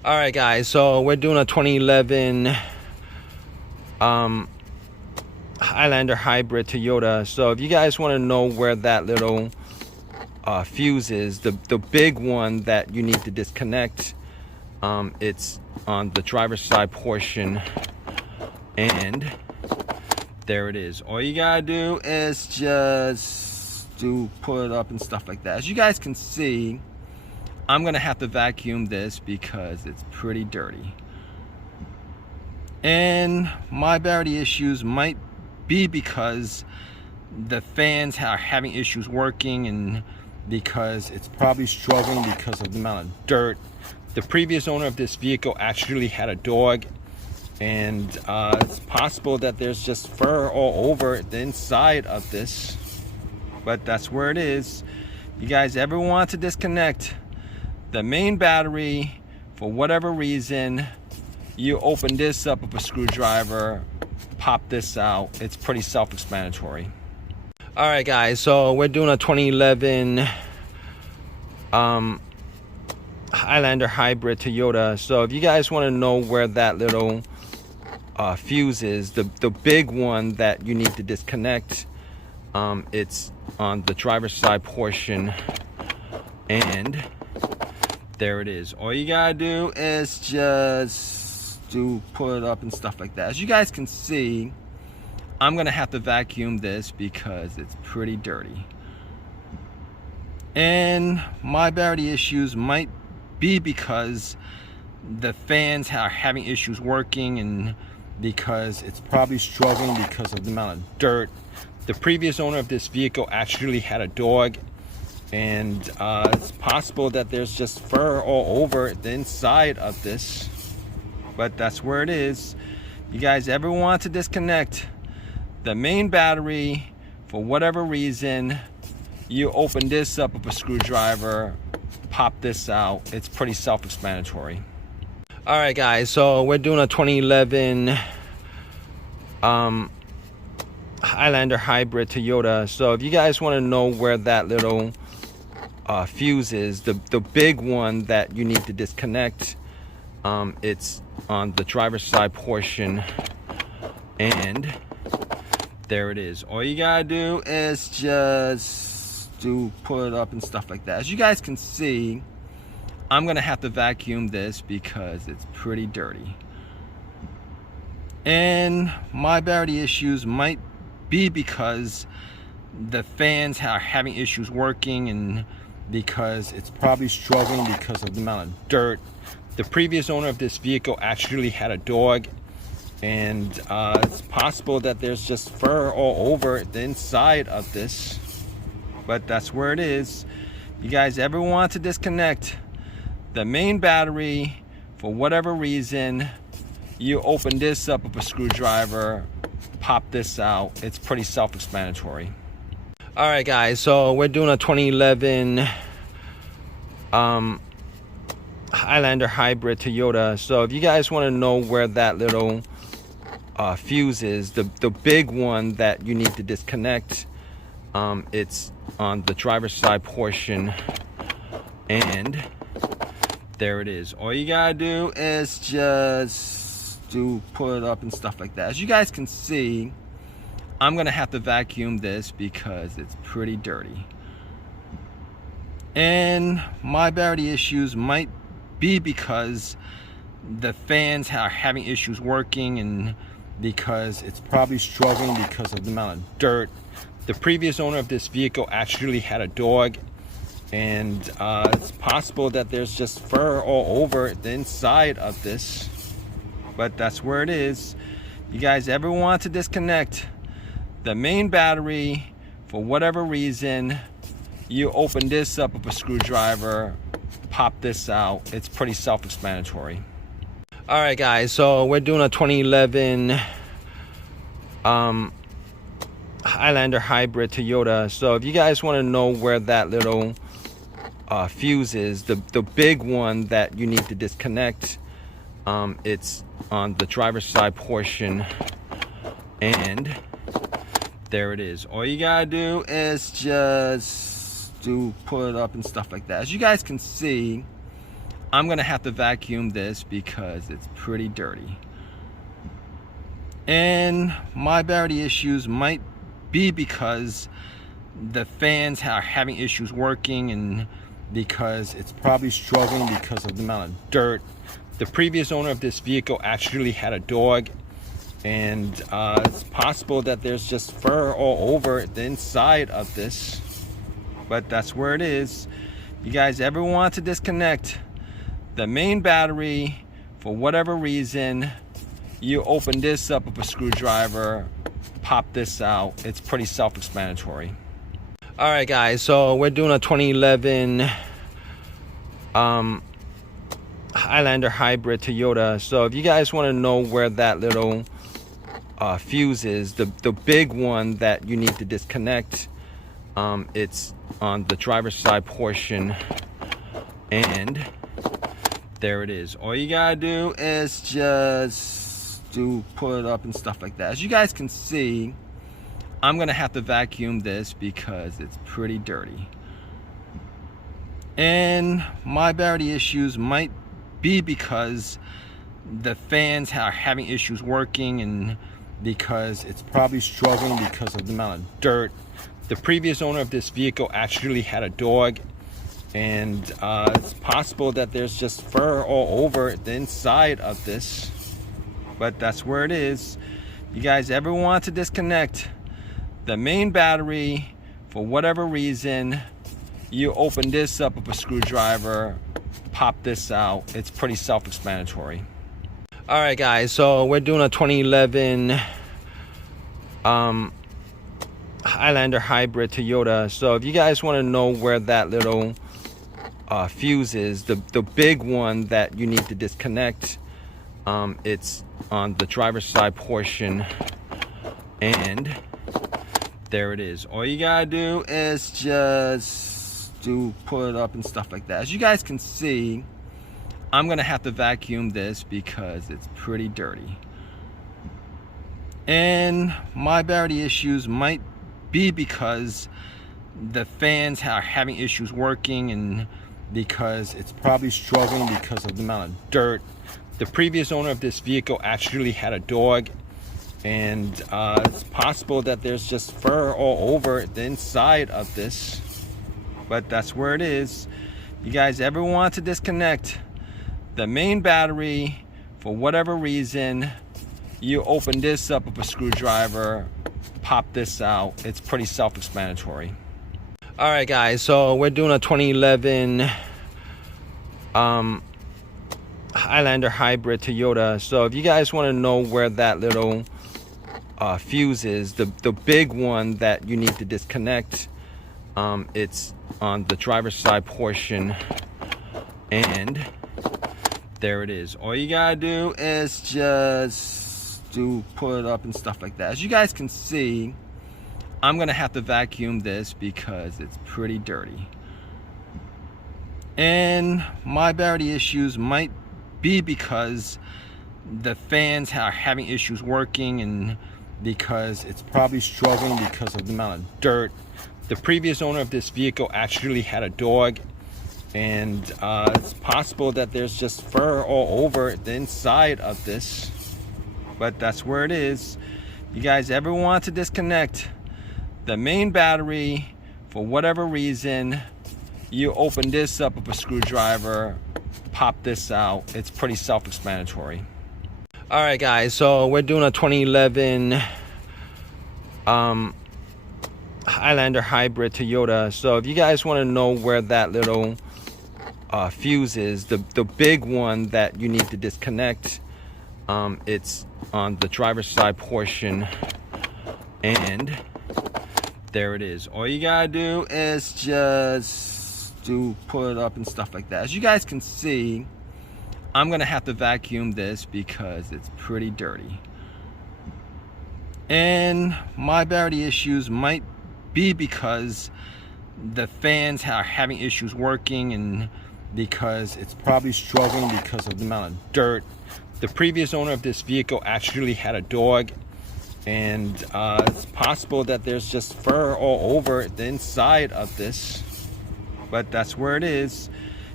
All right, guys, so we're doing a 2011 Highlander hybrid Toyota. So if you guys want to know where that little fuse is, the big one that you need to disconnect, it's on the driver's side portion, and there it is. All you gotta do is just pull it up and stuff like that. As you guys can see, I'm gonna have to vacuum this because it's pretty dirty. And my battery issues might be because the fans are having issues working, and because it's probably struggling because of the amount of dirt. The previous owner of this vehicle actually had a dog, and it's possible that there's just fur all over the inside of this, but that's where it is. You guys ever want to disconnect the main battery for whatever reason, you open this up with a screwdriver, pop this out. It's pretty self-explanatory. All right, guys, so we're doing a 2011 Highlander hybrid Toyota. So if you guys want to know where that little fuse is, the big one that you need to disconnect, it's on the driver's side portion, and there it is. All you gotta do is just pull it up and stuff like that. As you guys can see, I'm gonna have to vacuum this because it's pretty dirty. And my battery issues might be because the fans are having issues working, and because it's probably struggling because of the amount of dirt. The previous owner of this vehicle actually had a dog, and it's possible that there's just fur all over the inside of this, but that's where it is. You guys ever want to disconnect the main battery for whatever reason, you open this up with a screwdriver, pop this out. It's pretty self-explanatory. All right, guys, so we're doing a 2011 Highlander hybrid Toyota. So if you guys want to know where that little fuse is, the big one that you need to disconnect, it's on the driver's side portion, and there it is. All you gotta do is just pull it up and stuff like that. As you guys can see, I'm gonna have to vacuum this because it's pretty dirty. And my battery issues might be because the fans are having issues working, and because it's probably struggling because of the amount of dirt. The previous owner of this vehicle actually had a dog, and it's possible that there's just fur all over the inside of this, but that's where it is. You guys ever want to disconnect the main battery for whatever reason, you open this up with a screwdriver, pop this out. It's pretty self-explanatory. All right, guys, so we're doing a 2011 Highlander hybrid Toyota. So if you guys want to know where that little fuse is, the big one that you need to disconnect, it's on the driver's side portion, and there it is. All you gotta do is just pull it up and stuff like that. As you guys can see, I'm gonna have to vacuum this because it's pretty dirty. And my battery issues might be because the fans are having issues working, and because it's probably struggling because of the amount of dirt. The previous owner of this vehicle actually had a dog, and it's possible that there's just fur all over the inside of this, but that's where it is. You guys ever want to disconnect the main battery for whatever reason, you open this up with a screwdriver, pop this out. It's pretty self-explanatory. All right, guys, so we're doing a 2011 Highlander hybrid Toyota. So if you guys want to know where that little fuse is, the big one that you need to disconnect, it's on the driver's side portion, and there it is. All you gotta do is just pull it up and stuff like that. As you guys can see, I'm gonna have to vacuum this because it's pretty dirty. And my variety issues might be because the fans are having issues working, and because it's probably struggling because of the amount of dirt. The previous owner of this vehicle actually had a dog, and it's possible that there's just fur all over the inside of this, but that's where it is. You guys ever want to disconnect the main battery for whatever reason, you open this up with a screwdriver, pop this out. It's pretty self-explanatory. All right, guys, so we're doing a 2011 Highlander hybrid Toyota. So if you guys want to know where that little fuse is, the big one that you need to disconnect, it's on the driver's side portion, and there it is. All you gotta do is just pull it up and stuff like that. As you guys can see, I'm gonna have to vacuum this because it's pretty dirty. And my variety issues might be because the fans are having issues working, and because it's probably struggling because of the amount of dirt. The previous owner of this vehicle actually had a dog, and it's possible that there's just fur all over the inside of this, but that's where it is. You guys ever want to disconnect the main battery for whatever reason, you open this up with a screwdriver, pop this out. It's pretty self-explanatory. All right, guys, so we're doing a 2011 Highlander hybrid Toyota. So if you guys want to know where that little fuse is, the big one that you need to disconnect, it's on the driver's side portion, and there it is. All you gotta do is just pull it up and stuff like that. As you guys can see, I'm gonna have to vacuum this because it's pretty dirty. And my variety issues might be because the fans are having issues working, and because it's probably struggling because of the amount of dirt. The previous owner of this vehicle actually had a dog, and it's possible that there's just fur all over the inside of this, but that's where it is. You guys ever want to disconnect the main battery for whatever reason, you open this up with a screwdriver, pop this out. It's pretty self-explanatory. All right, guys, so we're doing a 2011 Highlander hybrid Toyota. So if you guys want to know where that little fuse is, the big one that you need to disconnect, it's on the driver's side portion, and there it is. All you gotta do is just pull it up and stuff like that. As you guys can see, I'm gonna have to vacuum this because it's pretty dirty. And my variety issues might be because the fans are having issues working, and because it's probably struggling because of the amount of dirt. The previous owner of this vehicle actually had a dog, and it's possible that there's just fur all over the inside of this, but that's where it is. You guys ever want to disconnect the main battery for whatever reason, you open this up with a screwdriver, pop this out. It's pretty self-explanatory. All right, guys, so we're doing a 2011 Highlander hybrid Toyota. So if you guys want to know where that little fuse is, the big one that you need to disconnect, it's on the driver's side portion, and there it is. All you gotta do is just pull it up and stuff like that. As you guys can see, I'm gonna have to vacuum this because it's pretty dirty. And my variety issues might be because the fans are having issues working, and because it's probably struggling because of the amount of dirt. The previous owner of this vehicle actually had a dog, and it's possible that there's just fur all over the inside of this, but that's where it is.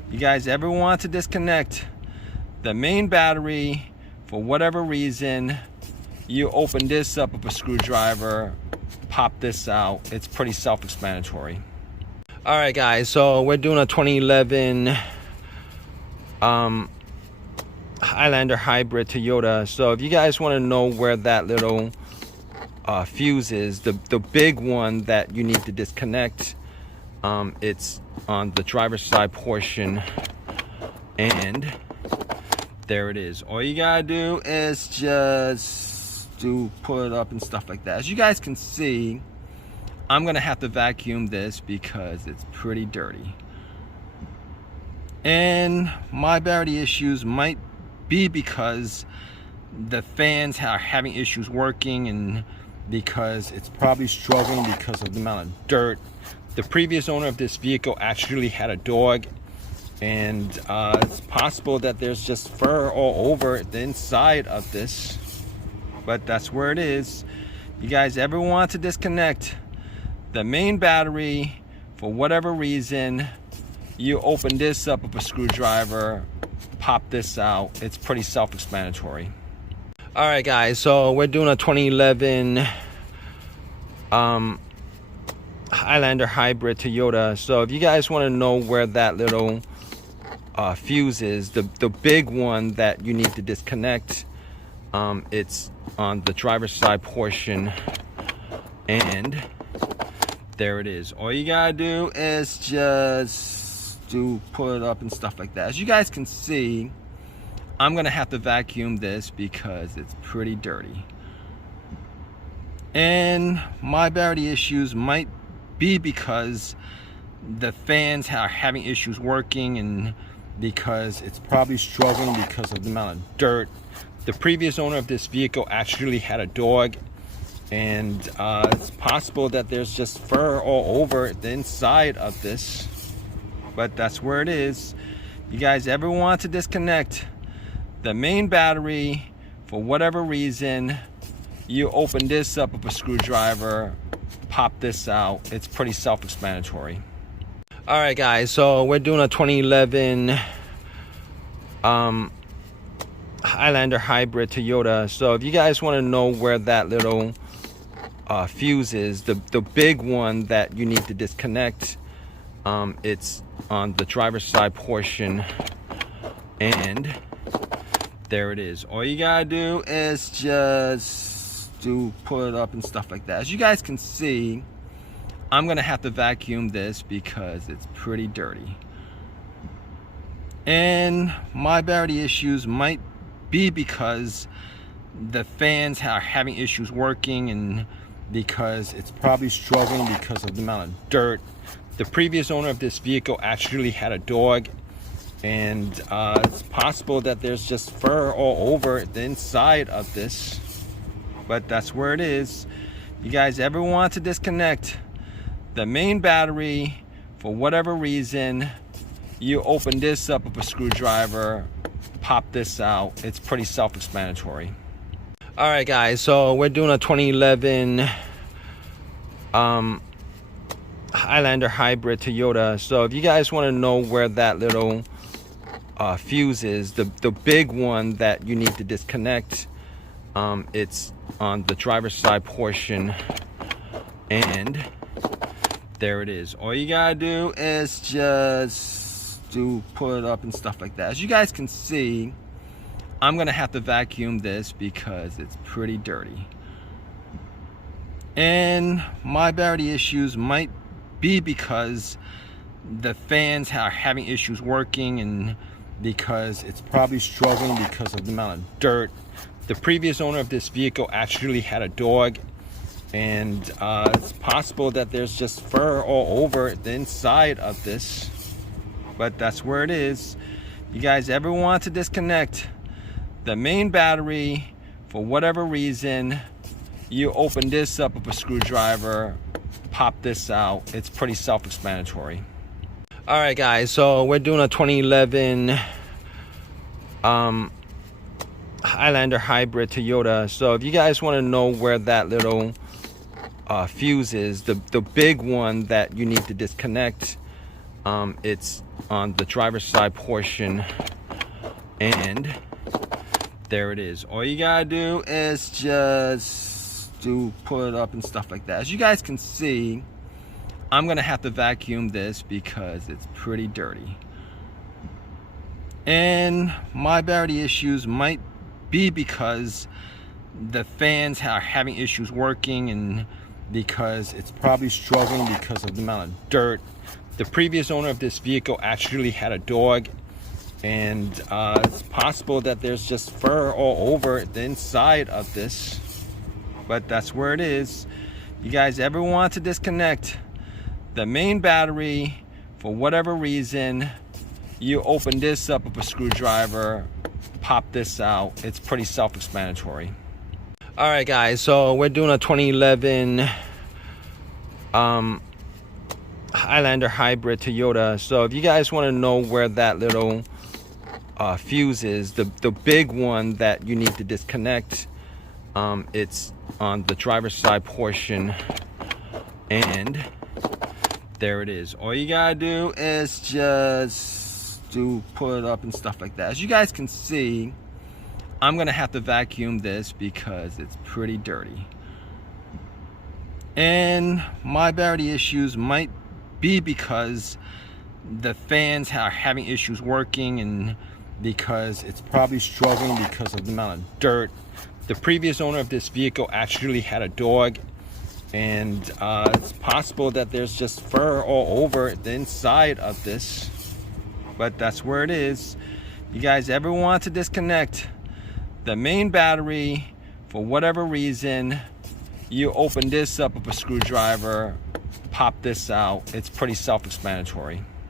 you guys ever want to disconnect the main battery for whatever reason, you open this up with a screwdriver, pop this out. It's pretty self-explanatory. All right, guys, so we're doing a 2011 Highlander hybrid Toyota. So if you guys want to know where that little fuse is, the big one that you need to disconnect, it's on the driver's side portion, and there it is. All you gotta do is just pull it up and stuff like that. As you guys can see, I'm gonna have to vacuum this because it's pretty dirty, and my battery issues might be because the fans are having issues working, and because it's probably struggling because of the amount of dirt. The previous owner of this vehicle actually had a dog, and it's possible that there's just fur all over the inside of this, but that's where it is. You guys ever want to disconnect the main battery for whatever reason, you open this up with a screwdriver, pop this out. It's pretty self-explanatory. All right, guys, so we're doing a 2011 Highlander hybrid Toyota. So if you guys want to know where that little fuse is, the big one that you need to disconnect, it's on the driver's side portion, and there it is. All you gotta do is just pull it up and stuff like that. As you guys can see, I'm gonna have to vacuum this because it's pretty dirty, and my battery issues might be because the fans are having issues working, and because it's probably struggling because of the amount of dirt. The previous owner of this vehicle actually had a dog, and it's possible that there's just fur all over the inside of this, but that's where it is. You guys ever want to disconnect the main battery for whatever reason, you open this up with a screwdriver, pop this out. It's pretty self-explanatory. All right, guys, so we're doing a 2011 Highlander hybrid Toyota. So if you guys want to know where that little fuse is, the big one that you need to disconnect, it's on the driver's side portion, and there it is. All you gotta do is just pull it up and stuff like that. As you guys can see, I'm gonna have to vacuum this because it's pretty dirty, and my battery issues might be because the fans are having issues working, and because it's probably struggling because of the amount of dirt. The previous owner of this vehicle actually had a dog, and it's possible that there's just fur all over the inside of this, but that's where it is. You guys ever want to disconnect the main battery for whatever reason, you open this up with a screwdriver, pop this out. It's pretty self-explanatory. All right, guys, so we're doing a 2011 Highlander hybrid Toyota. So if you guys want to know where that little fuse is, the big one that you need to disconnect, it's on the driver's side portion, and there it is. All you gotta do is just pull it up and stuff like that. As you guys can see, I'm gonna have to vacuum this because it's pretty dirty, and my battery issues might be because the fans are having issues working, and because it's probably struggling because of the amount of dirt. The previous owner of this vehicle actually had a dog, and it's possible that there's just fur all over the inside of this, but that's where it is. You guys ever want to disconnect the main battery for whatever reason, you open this up with a screwdriver, pop this out. It's pretty self-explanatory. All right, guys, so we're doing a 2011 Highlander hybrid Toyota. So if you guys want to know where that little fuse is, the big one that you need to disconnect, It's on the driver's side portion, and there it is. All you gotta do is just pull it up and stuff like that. As you guys can see, I'm gonna have to vacuum this because it's pretty dirty. And my variety issues might be because the fans are having issues working, and because it's probably struggling because of the amount of dirt. The previous owner of this vehicle actually had a dog, and it's possible that there's just fur all over the inside of this, but that's where it is. You guys ever want to disconnect the main battery for whatever reason, you open this up with a screwdriver, pop this out. It's pretty self-explanatory. All right, guys, so we're doing a 2011 Highlander hybrid Toyota. So if you guys want to know where that little fuse is, the big one that you need to disconnect, it's on the driver's side portion, and there it is. All you gotta do is just pull it up and stuff like that. As you guys can see, I'm gonna have to vacuum this because it's pretty dirty. And my variety issues might be because the fans are having issues working, and because it's probably struggling because of the amount of dirt. The previous owner of this vehicle actually had a dog, and it's possible that there's just fur all over the inside of this, but that's where it is. You guys ever want to disconnect the main battery for whatever reason, you open this up with a screwdriver, pop this out. It's pretty self-explanatory.